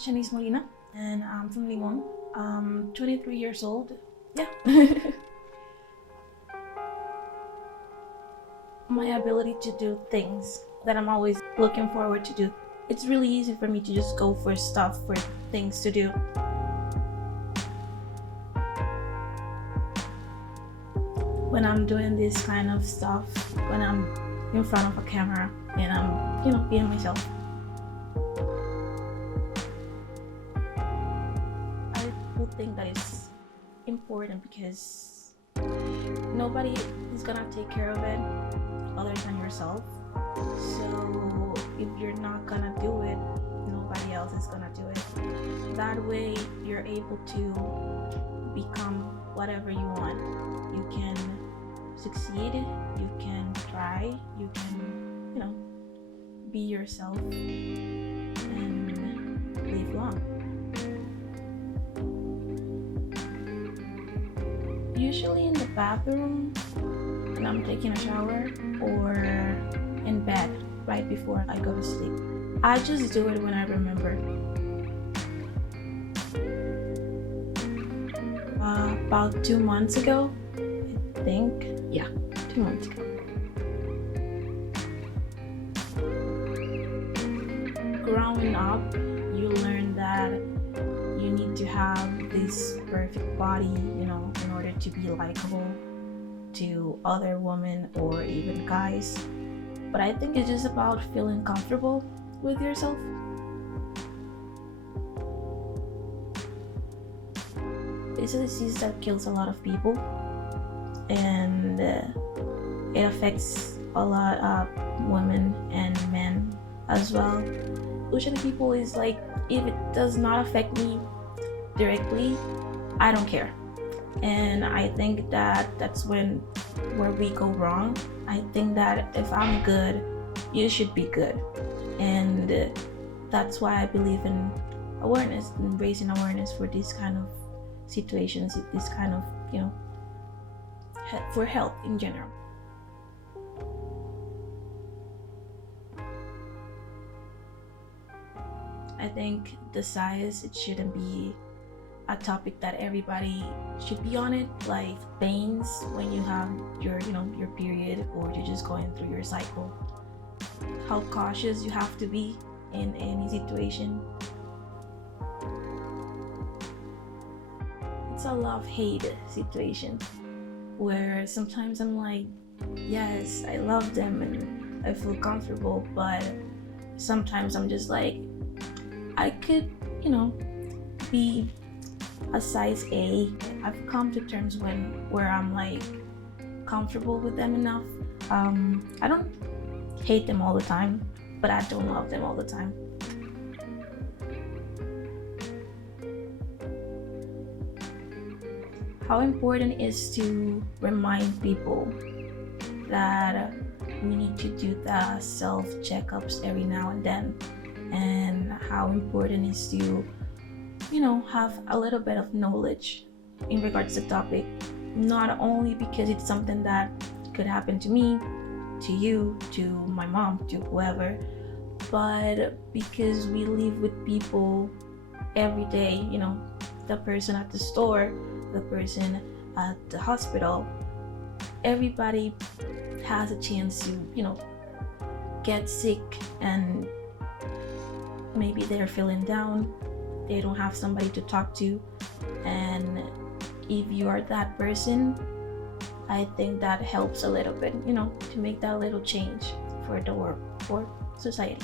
Shanice and I'm from Limon. I'm 23 years old. Yeah. My ability to do things that I'm always looking forward to do. It's really easy for me to just go for things to do. When I'm doing this kind of stuff, when I'm in front of a camera and I'm, being myself. I would think that it's important because nobody is gonna take care of it other than yourself. So if you're not gonna do it, nobody else is gonna do it. That way you're able to become whatever you want. You can succeed, you can try, you can, be yourself and live long. Usually in the bathroom when I'm taking a shower or in bed right before I go to sleep. I just do it when I remember. About 2 months ago, I think. Yeah, 2 months ago. Growing up, you learn that you need to have this perfect body, in order to be likable to other women or even guys. But I think it's just about feeling comfortable with yourself. It's a disease that kills a lot of people, and it affects a lot of women and men as well. Usually people is like, if it does not affect me directly, I don't care. And I think that that's where we go wrong. I think that if I'm good, you should be good. And that's why I believe in awareness and raising awareness for these kind of situations, this kind of, for health in general. I think the size, it shouldn't be a topic that everybody should be on it, like pains when you have your period or you're just going through your cycle. How cautious you have to be in any situation. It's a love-hate situation where sometimes I'm like, yes, I love them and I feel comfortable, but sometimes I'm just like, I could, be a size A. I've come to terms where I'm like comfortable with them enough. I don't hate them all the time, but I don't love them all the time. How important is to remind people that we need to do the self checkups every now and then, and how important is to have a little bit of knowledge in regards to the topic, not only because it's something that could happen to me, to you, to my mom, to whoever, but because we live with people every day, the person at the store, the person at the hospital. Everybody has a chance to get sick, and maybe they're feeling down, they don't have somebody to talk to, and if you are that person, I think that helps a little bit, to make that little change for the world, for society.